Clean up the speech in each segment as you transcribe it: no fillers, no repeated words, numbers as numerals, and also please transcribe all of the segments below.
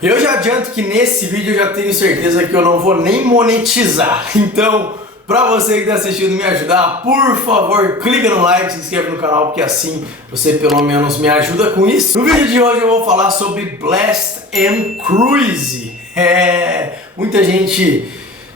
Eu já adianto que nesse vídeo eu já tenho certeza que eu não vou nem monetizar. Então, pra você que está assistindo me ajudar, por favor, clica no like, se inscreve no canal, porque assim você pelo menos me ajuda com isso. No vídeo de hoje eu vou falar sobre Blast and Cruise. Muita gente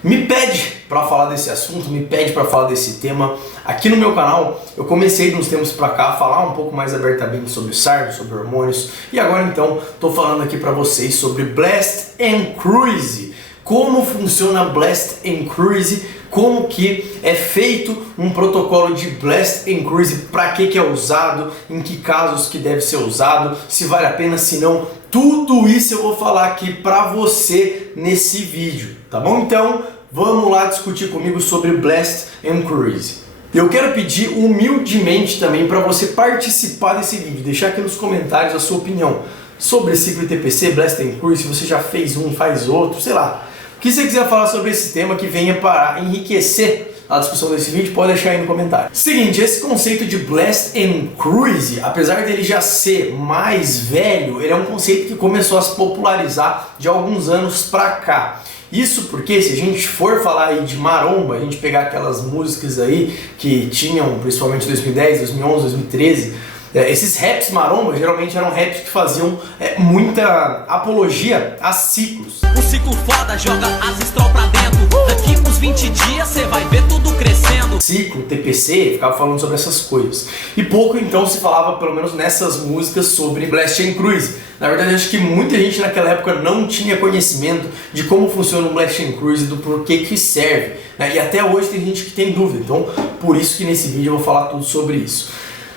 me pede para falar desse assunto, me pede para falar desse tema. Aqui no meu canal eu comecei de uns tempos para cá a falar um pouco mais abertamente sobre sardo, sobre hormônios, e agora então estou falando aqui para vocês sobre Blast and Cruise. Como funciona Blast and Cruise, como que é feito um protocolo de Blast and Cruise, para que é usado, em que casos que deve ser usado, se vale a pena, se não, tudo isso eu vou falar aqui para você nesse vídeo, tá bom? Então vamos lá discutir comigo sobre Blast and Cruise. Eu quero pedir humildemente também para você participar desse vídeo, deixar aqui nos comentários a sua opinião sobre ciclo TPC, Blast and Cruise, se você já fez um, faz outro, sei lá. O que você quiser falar sobre esse tema que venha para enriquecer a discussão desse vídeo, pode deixar aí no comentário. Seguinte, esse conceito de Blast and Cruise, apesar dele já ser mais velho, ele é um conceito que começou a se popularizar de alguns anos pra cá. Isso porque se a gente for falar aí de maromba, a gente pegar aquelas músicas aí que tinham, principalmente 2010, 2011, 2013, esses raps maromba geralmente eram raps que faziam muita apologia a ciclos. O ciclo foda joga as estrol pra dentro. Daqui uns 20 dias cê vai ver tudo crescendo. Ciclo, TPC, ficava falando sobre essas coisas. E pouco então se falava, pelo menos nessas músicas, sobre Blast and Cruise. Na verdade, acho que muita gente naquela época não tinha conhecimento de como funciona o Blast and Cruise, do porquê que serve, né? E até hoje tem gente que tem dúvida. Então, por isso que nesse vídeo eu vou falar tudo sobre isso.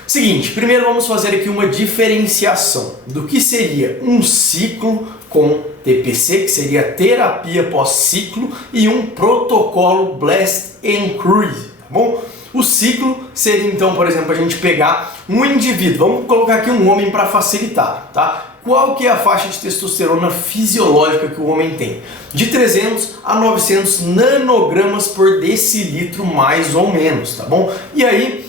Seguinte, primeiro vamos fazer aqui uma diferenciação do que seria um ciclo com TPC, que seria terapia pós-ciclo, e um protocolo Blast and Cruise, tá bom? O ciclo seria então, por exemplo, a gente pegar um indivíduo, vamos colocar aqui um homem para facilitar, tá? Qual que é a faixa de testosterona fisiológica que o homem tem? De 300 a 900 nanogramas por decilitro, mais ou menos, tá bom? E aí,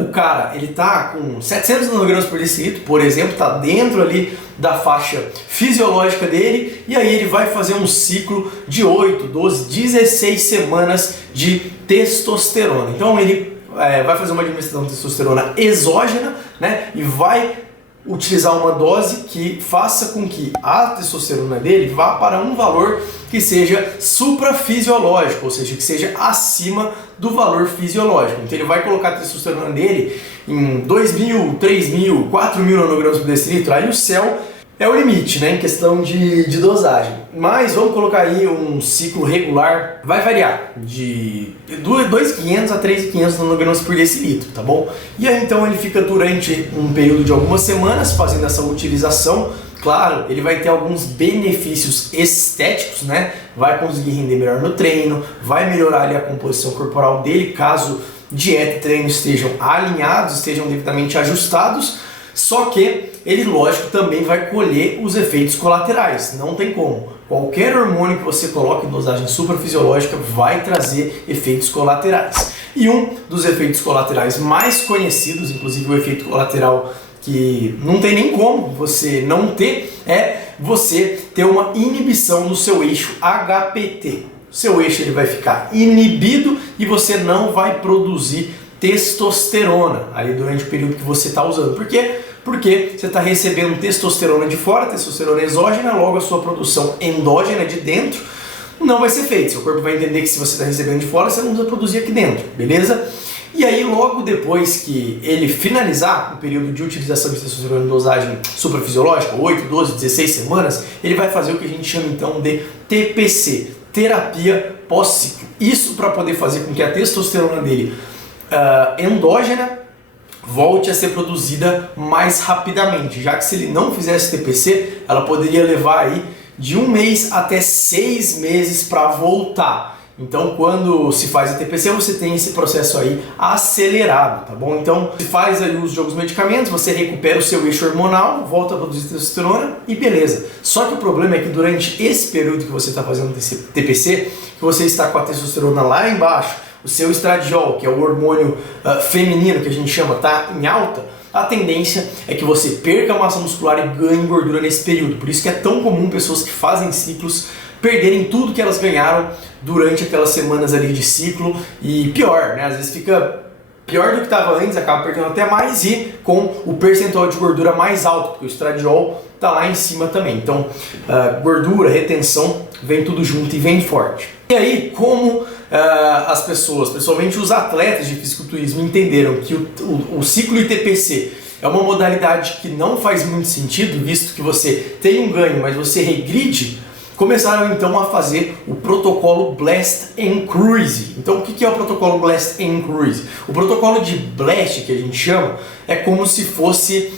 o cara, ele tá com 700 nanogramas por decilitro, por exemplo, tá dentro ali da faixa fisiológica dele, e aí ele vai fazer um ciclo de 8, 12, 16 semanas de testosterona. Então ele vai fazer uma administração de testosterona exógena, né, e vai utilizar uma dose que faça com que a testosterona dele vá para um valor que seja suprafisiológico, ou seja, que seja acima do valor fisiológico. Então ele vai colocar a testosterona dele em 2.000, 3.000, 4.000 nanogramas por decilitro, aí o céu é o limite, né, em questão de dosagem. Mas vamos colocar aí um ciclo regular, vai variar de 2.500 a 3.500 nanogramas por decilitro, tá bom? E aí então ele fica durante um período de algumas semanas fazendo essa utilização. Claro, ele vai ter alguns benefícios estéticos, né? Vai conseguir render melhor no treino, vai melhorar ali a composição corporal dele, caso dieta e treino estejam alinhados, estejam devidamente ajustados. Só que ele, lógico, também vai colher os efeitos colaterais, não tem como. Qualquer hormônio que você coloque em dosagem suprafisiológica vai trazer efeitos colaterais. E um dos efeitos colaterais mais conhecidos, inclusive o efeito colateral que não tem nem como você não ter, é você ter uma inibição no seu eixo HPT. O seu eixo ele vai ficar inibido e você não vai produzir testosterona ali durante o período que você está usando. Por quê? Porque você está recebendo testosterona de fora, testosterona exógena, logo a sua produção endógena de dentro não vai ser feita. Seu corpo vai entender que se você está recebendo de fora, você não precisa produzir aqui dentro, beleza? E aí logo depois que ele finalizar o período de utilização de testosterona em dosagem suprafisiológica, 8, 12, 16 semanas, ele vai fazer o que a gente chama então de TPC, terapia pós-ciclo. Isso para poder fazer com que a testosterona dele endógena volte a ser produzida mais rapidamente, já que se ele não fizesse TPC, ela poderia levar aí de 1 mês até 6 meses para voltar. Então, quando se faz a TPC, você tem esse processo aí acelerado, tá bom? Então, se faz aí o uso de alguns medicamentos, você recupera o seu eixo hormonal, volta a produzir testosterona e beleza. Só que o problema é que durante esse período que você está fazendo TPC, que você está com a testosterona lá embaixo, o seu estradiol, que é o hormônio feminino que a gente chama, tá em alta, a tendência é que você perca massa muscular e ganhe gordura nesse período. Por isso que é tão comum pessoas que fazem ciclos perderem tudo que elas ganharam durante aquelas semanas ali de ciclo, e pior, né? Às vezes fica pior do que estava antes, acaba perdendo até mais e com o percentual de gordura mais alto, porque o estradiol está lá em cima também. Então, gordura, retenção, vem tudo junto e vem forte. E aí, como as pessoas, principalmente os atletas de fisiculturismo, entenderam que o ciclo ITPC é uma modalidade que não faz muito sentido, visto que você tem um ganho, mas você regride, começaram então a fazer o protocolo Blast and Cruise. Então o que é o protocolo Blast and Cruise? O protocolo de Blast, que a gente chama, é como se fosse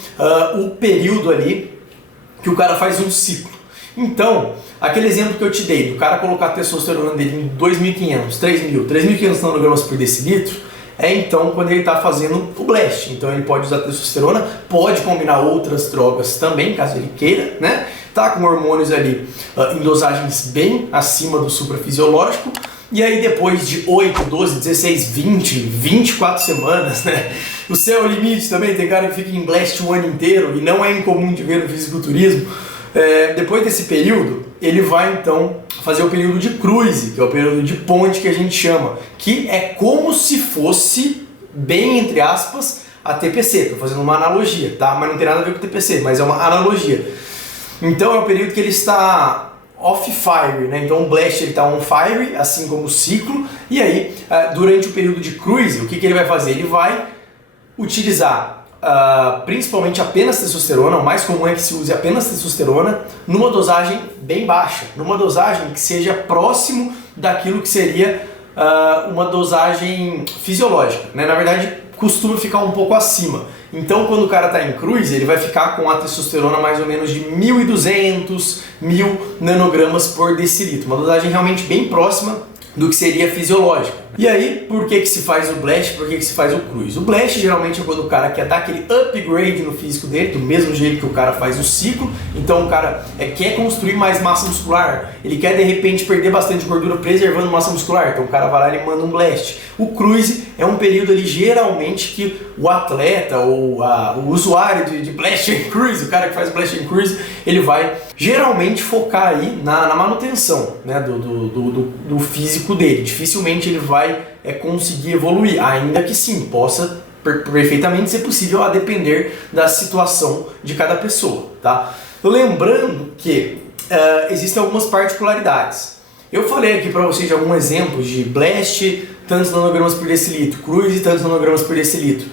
o período ali que o cara faz um ciclo. Então, aquele exemplo que eu te dei, do cara colocar a testosterona dele em 2.500, 3.500 nanogramas por decilitro, é então quando ele está fazendo o Blast. Então ele pode usar testosterona, pode combinar outras drogas também, caso ele queira, né? Tá com hormônios ali em dosagens bem acima do suprafisiológico, e aí depois de 8, 12, 16, 20, 24 semanas, né? O céu é o limite também, tem cara que fica em Blast o ano inteiro, e não é incomum de ver no fisiculturismo. Depois desse período, ele vai então fazer o período de cruise, que é o período de ponte que a gente chama, que é como se fosse, bem entre aspas, a TPC. Estou fazendo uma analogia, tá? Mas não tem nada a ver com o TPC, mas é uma analogia. Então é o período que ele está off-fire, né? Então o Blast ele está on-fire, assim como o ciclo, e aí durante o período de cruise, o que ele vai fazer? Ele vai utilizar principalmente apenas testosterona. O mais comum é que se use apenas testosterona numa dosagem bem baixa, numa dosagem que seja próximo daquilo que seria uma dosagem fisiológica, né? Na verdade, costuma ficar um pouco acima. Então, quando o cara está em cruise, ele vai ficar com a testosterona mais ou menos de 1.200, 1.000 nanogramas por decilitro, uma dosagem realmente bem próxima do que seria fisiológica. E aí, por que se faz o Blast, por que se faz o Cruise? O Blast geralmente é quando o cara quer dar aquele upgrade no físico dele, do mesmo jeito que o cara faz o ciclo. Então o cara quer construir mais massa muscular, ele quer de repente perder bastante gordura preservando massa muscular, então o cara vai lá e manda um Blast. O Cruise é um período ali geralmente que o atleta ou o usuário de Blast and Cruise, o cara que faz Blast and Cruise, ele vai geralmente focar aí na manutenção, né, do físico dele. Dificilmente ele vai conseguir evoluir, ainda que sim, possa perfeitamente ser possível a depender da situação de cada pessoa, tá? Lembrando que existem algumas particularidades. Eu falei aqui para vocês de alguns exemplos de Blast, tantos nanogramas por decilitro, Cruise, tantos nanogramas por decilitro.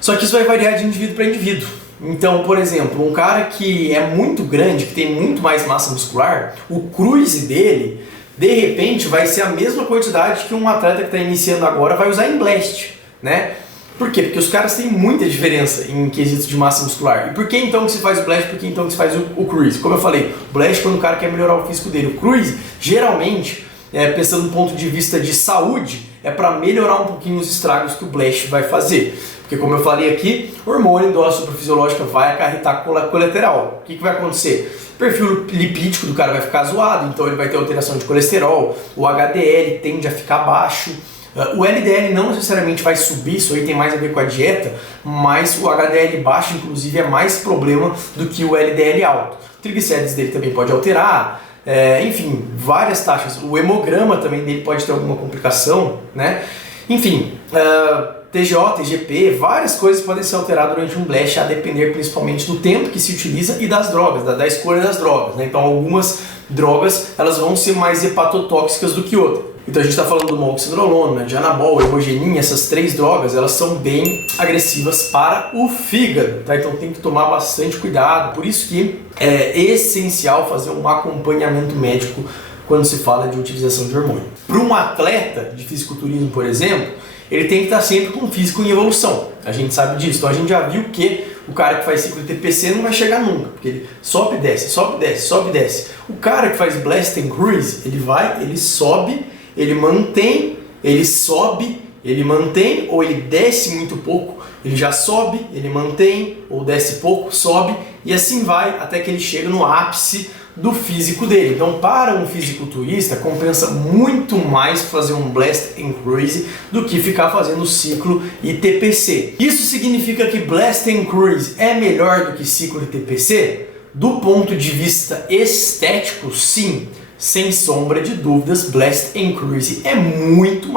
Só que isso vai variar de indivíduo para indivíduo. Então, por exemplo, um cara que é muito grande, que tem muito mais massa muscular, o Cruise dele, de repente, vai ser a mesma quantidade que um atleta que está iniciando agora vai usar em Blast, né? Por quê? Porque os caras têm muita diferença em quesitos de massa muscular. E por que então que se faz o Blast, por que então que se faz o Cruise? Como eu falei, o Blast quando o cara quer melhorar o físico dele. O Cruise, geralmente, pensando do ponto de vista de saúde, é para melhorar um pouquinho os estragos que o Blast vai fazer. Porque como eu falei aqui, hormônio, dose suprafisiológica vai acarretar colateral. O que vai acontecer? O perfil lipídico do cara vai ficar zoado, então ele vai ter alteração de colesterol, o HDL tende a ficar baixo, o LDL não necessariamente vai subir, isso aí tem mais a ver com a dieta, mas o HDL baixo inclusive é mais problema do que o LDL alto. O triglicérides dele também pode alterar, enfim, várias taxas. O hemograma também dele pode ter alguma complicação, né? Enfim, TGO, TGP, várias coisas podem ser alteradas durante um Blast, a depender principalmente do tempo que se utiliza e das drogas, da escolha das drogas, né? Então algumas drogas elas vão ser mais hepatotóxicas do que outras. Então a gente está falando do moxidrolona, de anabol, hemogenin, essas três drogas elas são bem agressivas para o fígado, tá? Então tem que tomar bastante cuidado, por isso que é essencial fazer um acompanhamento médico quando se fala de utilização de hormônio. Para um atleta de fisiculturismo, por exemplo, ele tem que estar sempre com o físico em evolução. A gente sabe disso. Então a gente já viu que o cara que faz ciclo de TPC não vai chegar nunca, porque ele sobe e desce, sobe e desce, sobe e desce. O cara que faz Blast and Cruise, ele sobe, ele mantém, ele sobe, ele mantém, ou ele desce muito pouco, ele já sobe, ele mantém, ou desce pouco, sobe, e assim vai até que ele chega no ápice do físico dele. Então, para um fisiculturista, compensa muito mais fazer um Blast and Cruise do que ficar fazendo ciclo e TPC. Isso significa que Blast and Cruise é melhor do que ciclo e TPC? Do ponto de vista estético, sim. Sem sombra de dúvidas, Blast and Cruise é muito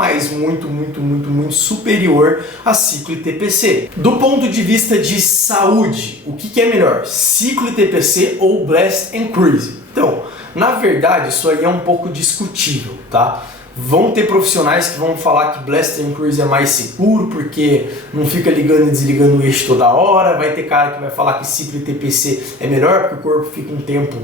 superior a ciclo e TPC. Do ponto de vista de saúde, o que é melhor? Ciclo e TPC ou Blast and Cruise? Então, na verdade, isso aí é um pouco discutível, tá? Vão ter profissionais que vão falar que Blast and Cruise é mais seguro porque não fica ligando e desligando o eixo toda hora. Vai ter cara que vai falar que ciclo e TPC é melhor porque o corpo fica um tempo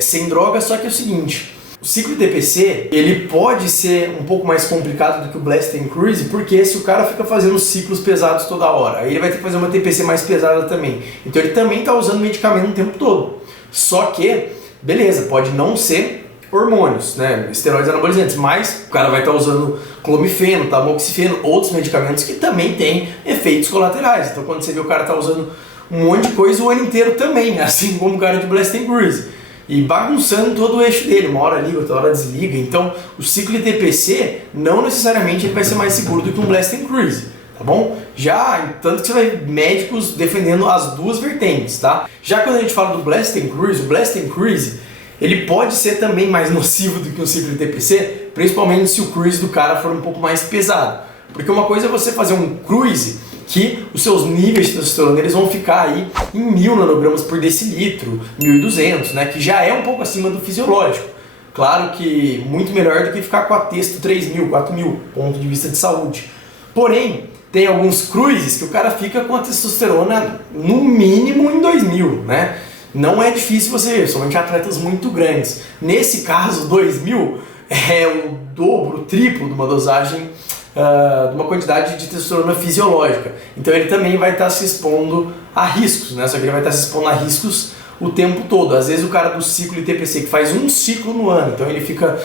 sem droga. Só que é o seguinte, o ciclo e TPC ele pode ser um pouco mais complicado do que o Blast and Cruise, porque se o cara fica fazendo ciclos pesados toda hora, aí ele vai ter que fazer uma TPC mais pesada também. Então ele também está usando medicamento o tempo todo. Só que, beleza, pode não ser hormônios, né, esteroides anabolizantes, mas o cara vai estar usando clomifeno, tamoxifeno, outros medicamentos que também têm efeitos colaterais. Então quando você vê o cara tá usando um monte de coisa o ano inteiro também, assim como o cara de Blast and Cruise, e bagunçando todo o eixo dele, uma hora liga, outra hora desliga. Então o ciclo de TPC não necessariamente ele vai ser mais seguro do que um Blast and Cruise, tá bom? Já, tanto que você vai ver médicos defendendo as duas vertentes, tá? Já quando a gente fala do Blast and Cruise, o Blast and Cruise ele pode ser também mais nocivo do que um ciclo de TPC, principalmente se o cruise do cara for um pouco mais pesado. Porque uma coisa é você fazer um cruise que os seus níveis de testosterona eles vão ficar aí em 1000 nanogramas por decilitro, 1200, né, que já é um pouco acima do fisiológico. Claro que muito melhor do que ficar com a testo 3000, 4000, ponto de vista de saúde. Porém, tem alguns cruises que o cara fica com a testosterona no mínimo em 2000, né? Não é difícil você ver, somente atletas muito grandes. Nesse caso, 2000 é o dobro, o triplo de uma dosagem, de uma quantidade de testosterona fisiológica. Então ele também vai estar se expondo a riscos, né? Só que ele vai estar se expondo a riscos o tempo todo. Às vezes o cara do ciclo ITPC que faz um ciclo no ano, então ele fica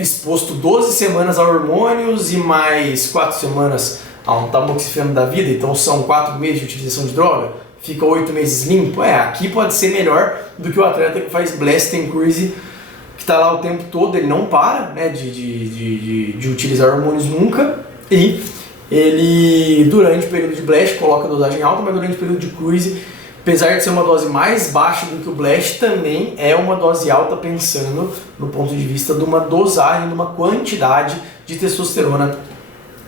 exposto 12 semanas a hormônios e mais 4 semanas a um tamoxifeno da vida, então são 4 meses de utilização de droga. Fica 8 meses limpo, aqui pode ser melhor do que o atleta que faz Blast and Cruise, que está lá o tempo todo, ele não para, né, de utilizar hormônios nunca, e ele durante o período de Blast coloca a dosagem alta, mas durante o período de Cruise, apesar de ser uma dose mais baixa do que o Blast, também é uma dose alta pensando no ponto de vista de uma dosagem, de uma quantidade de testosterona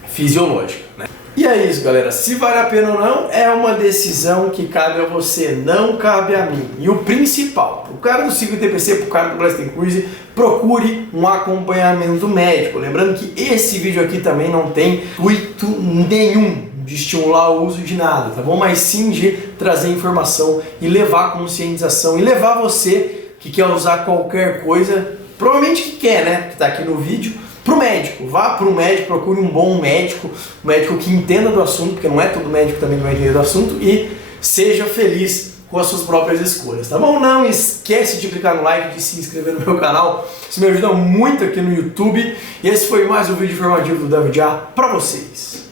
fisiológica, né? E é isso, galera. Se vale a pena ou não, é uma decisão que cabe a você, não cabe a mim. E o principal, o cara do ciclo ITPC, pro cara do Blast and Cruise, procure um acompanhamento médico. Lembrando que esse vídeo aqui também não tem intuito nenhum de estimular o uso de nada, tá bom? Mas sim de trazer informação e levar conscientização e levar você que quer usar qualquer coisa, provavelmente que quer, né? Que tá aqui no vídeo, pro médico. Vá pro médico, procure um bom médico, um médico que entenda do assunto, porque não é todo médico também que vai entender do assunto, e seja feliz com as suas próprias escolhas, tá bom? Não esquece de clicar no like, de se inscrever no meu canal, isso me ajuda muito aqui no YouTube, e esse foi mais um vídeo informativo do David A pra vocês.